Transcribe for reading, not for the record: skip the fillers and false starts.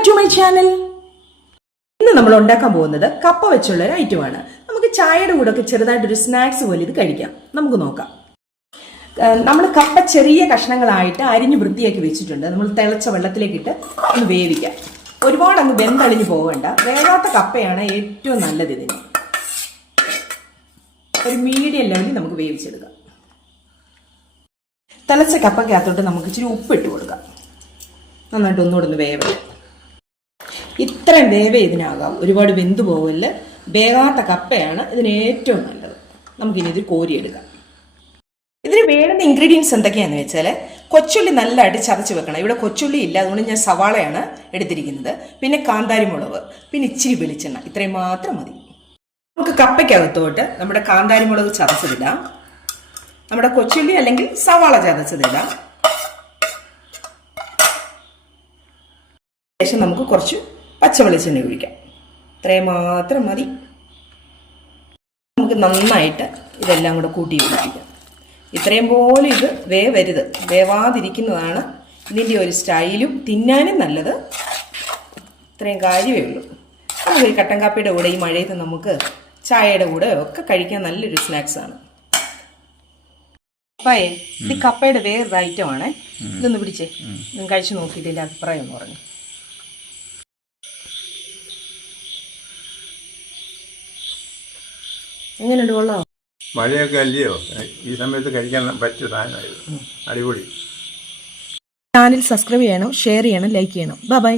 back to my channel. ഇന്ന് നമ്മൾ ഉണ്ടാക്കാൻ പോകുന്നത് കപ്പ വെച്ചുള്ള ഒരു ഐറ്റമാണ്. നമുക്ക് ചായയുടെ കൂടെ ഒക്കെ ചെറുതായിട്ട് ഒരു സ്നാക്സ് പോലെ ഇത് കഴിക്കാം. നമുക്ക് നോക്കാം. നമ്മൾ കപ്പ ചെറിയ കഷ്ണങ്ങളായിട്ട് അരിഞ്ഞു വൃത്തിയാക്കി വെച്ചിട്ടുണ്ട്. നമ്മൾ തിളച്ച വെള്ളത്തിലേക്ക് ഇട്ട് ഒന്ന് വേവിക്കാം. ഒരുപാട് അങ്ങ് വെന്തളിഞ്ഞു പോകണ്ട. വേവാത്ത കപ്പയാണ് ഏറ്റവും നല്ലത്. ഇതിന് ഒരു മീഡിയം ലെവലിൽ നമുക്ക് വേവിച്ചെടുക്കാം. തിളച്ച കപ്പക്കകത്തോട്ട് നമുക്ക് ഇച്ചിരി ഉപ്പിട്ട് കൊടുക്കാം. നന്നായിട്ട് ഒന്നുകൂടെ ഒന്ന് വേവ. ഇത്രയും വേവേ ഇതിനാകാം. ഒരുപാട് വെന്തു പോകല്. വേകാത്ത കപ്പയാണ് ഇതിന് ഏറ്റവും നല്ലത്. നമുക്കിനി ഇത് കോരിയെടുക്കാം. ഇതിന് വേണ്ടുന്ന ഇൻഗ്രീഡിയൻസ് എന്തൊക്കെയാണെന്ന് വെച്ചാൽ കൊച്ചുള്ളി നല്ലതായിട്ട് ചതച്ച് വെക്കണം. ഇവിടെ കൊച്ചുള്ളി ഇല്ല, അതുകൊണ്ട് ഞാൻ സവാളയാണ് എടുത്തിരിക്കുന്നത്. പിന്നെ കാന്താരി മുളക്, പിന്നെ ഇച്ചിരി വെളിച്ചെണ്ണ, ഇത്രയും മാത്രം മതി. നമുക്ക് കപ്പയ്ക്കകത്തോട്ട് നമ്മുടെ കാന്താരി മുളക് ചതച്ചതിടാം. നമ്മുടെ കൊച്ചുള്ളി അല്ലെങ്കിൽ സവാള ചതച്ചതിടാം. ശേഷം നമുക്ക് കുറച്ച് പച്ചവെളിച്ചെണ്ണ ഒഴിക്കാം. ഇത്രയും മാത്രം മതി. നമുക്ക് നന്നായിട്ട് ഇതെല്ലാം കൂടെ കൂട്ടി യോജിപ്പിക്കാം. ഇത്രയും പോലെ ഇത് വേവരുത്, വേവാതിരിക്കുന്നതാണ് ഇതിൻ്റെ ഒരു സ്റ്റൈലും തിന്നാനും നല്ലത്. ഇത്രയും കാര്യമേ ഉള്ളൂ. നമുക്ക് ഈ കട്ടൻ കാപ്പിയുടെ കൂടെ ഈ മഴയത്ത് നമുക്ക് ചായയുടെ കൂടെ ഒക്കെ കഴിക്കാൻ നല്ലൊരു സ്നാക്സാണ്. അപ്പായേ, ഇത് കപ്പയുടെ വേറൊരു ഐറ്റമാണ്. ഇതൊന്ന് പിടിച്ചേ, ഞാൻ കഴിച്ചു നോക്കിയിട്ടില്ല, അഭിപ്രായം എന്ന് പറഞ്ഞു. എങ്ങനെയുണ്ട്? കൊള്ളാം. മഴയൊക്കെ അല്ലയോ, ഈ സമയത്ത് കഴിക്കാൻ പറ്റിയ സാധനമായിരുന്നു. അടിപൊളി. ചാനൽ സബ്സ്ക്രൈബ് ചെയ്യണം, ഷെയർ ചെയ്യണം, ലൈക്ക് ചെയ്യണം. ബൈ.